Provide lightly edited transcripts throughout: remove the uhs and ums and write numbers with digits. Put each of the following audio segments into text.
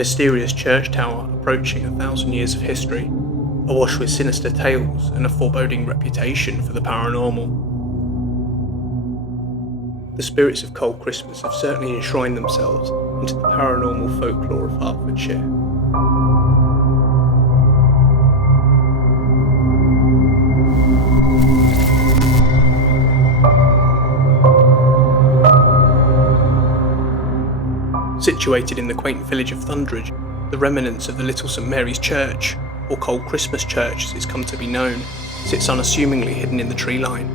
mysterious church tower approaching 1,000 years of history, awash with sinister tales and a foreboding reputation for the paranormal. The spirits of Cold Christmas have certainly enshrined themselves into the paranormal folklore of Hertfordshire. Situated in the quaint village of Thundridge, the remnants of the Little St Mary's Church, or Cold Christmas Church as it's come to be known, sits unassumingly hidden in the tree line.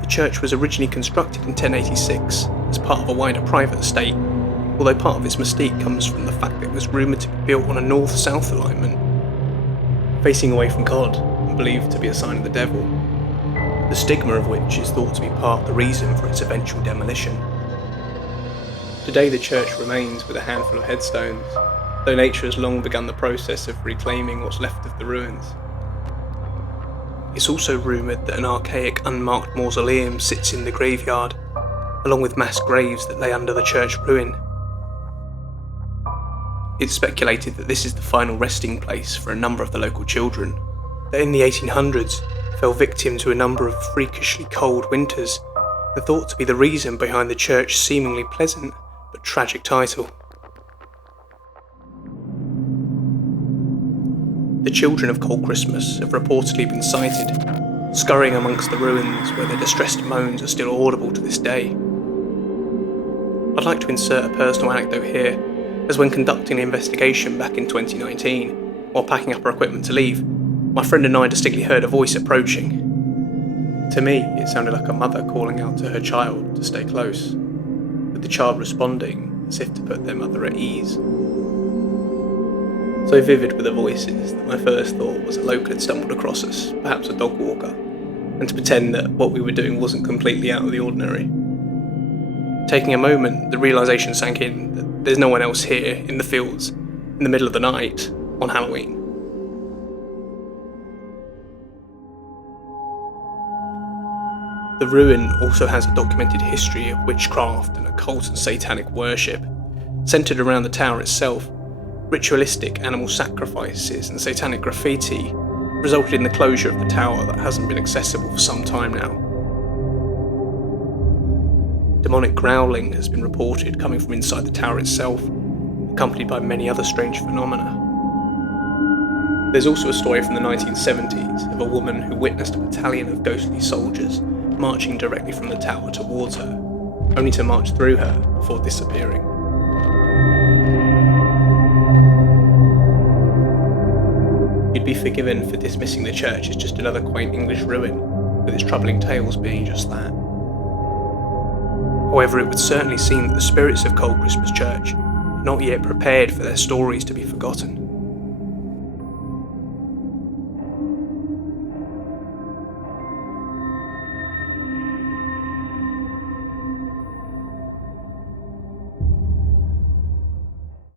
The church was originally constructed in 1086 as part of a wider private estate, although part of its mystique comes from the fact that it was rumoured to be built on a north-south alignment, facing away from God and believed to be a sign of the devil, the stigma of which is thought to be part of the reason for its eventual demolition. Today the church remains with a handful of headstones, though nature has long begun the process of reclaiming what's left of the ruins. It's also rumoured that an archaic unmarked mausoleum sits in the graveyard, along with mass graves that lay under the church ruin. It's speculated that this is the final resting place for a number of the local children, that in the 1800s fell victim to a number of freakishly cold winters, and thought to be the reason behind the church's seemingly pleasant but tragic title. The children of Cold Christmas have reportedly been sighted, scurrying amongst the ruins where their distressed moans are still audible to this day. I'd like to insert a personal anecdote here, as when conducting an investigation back in 2019, while packing up our equipment to leave, my friend and I distinctly heard a voice approaching. To me, it sounded like a mother calling out to her child to stay close, with the child responding as if to put their mother at ease. So vivid were the voices that my first thought was a local had stumbled across us, perhaps a dog walker, and to pretend that what we were doing wasn't completely out of the ordinary. Taking a moment, the realisation sank in that there's no one else here in the fields, in the middle of the night, on Halloween. The ruin also has a documented history of witchcraft and occult and satanic worship, centred around the tower itself. Ritualistic animal sacrifices and satanic graffiti resulted in the closure of the tower that hasn't been accessible for some time now. Demonic growling has been reported coming from inside the tower itself, accompanied by many other strange phenomena. There's also a story from the 1970s of a woman who witnessed a battalion of ghostly soldiers marching directly from the tower towards her, only to march through her before disappearing. You'd be forgiven for dismissing the church as just another quaint English ruin, with its troubling tales being just that. However, it would certainly seem that the spirits of Cold Christmas Church are not yet prepared for their stories to be forgotten.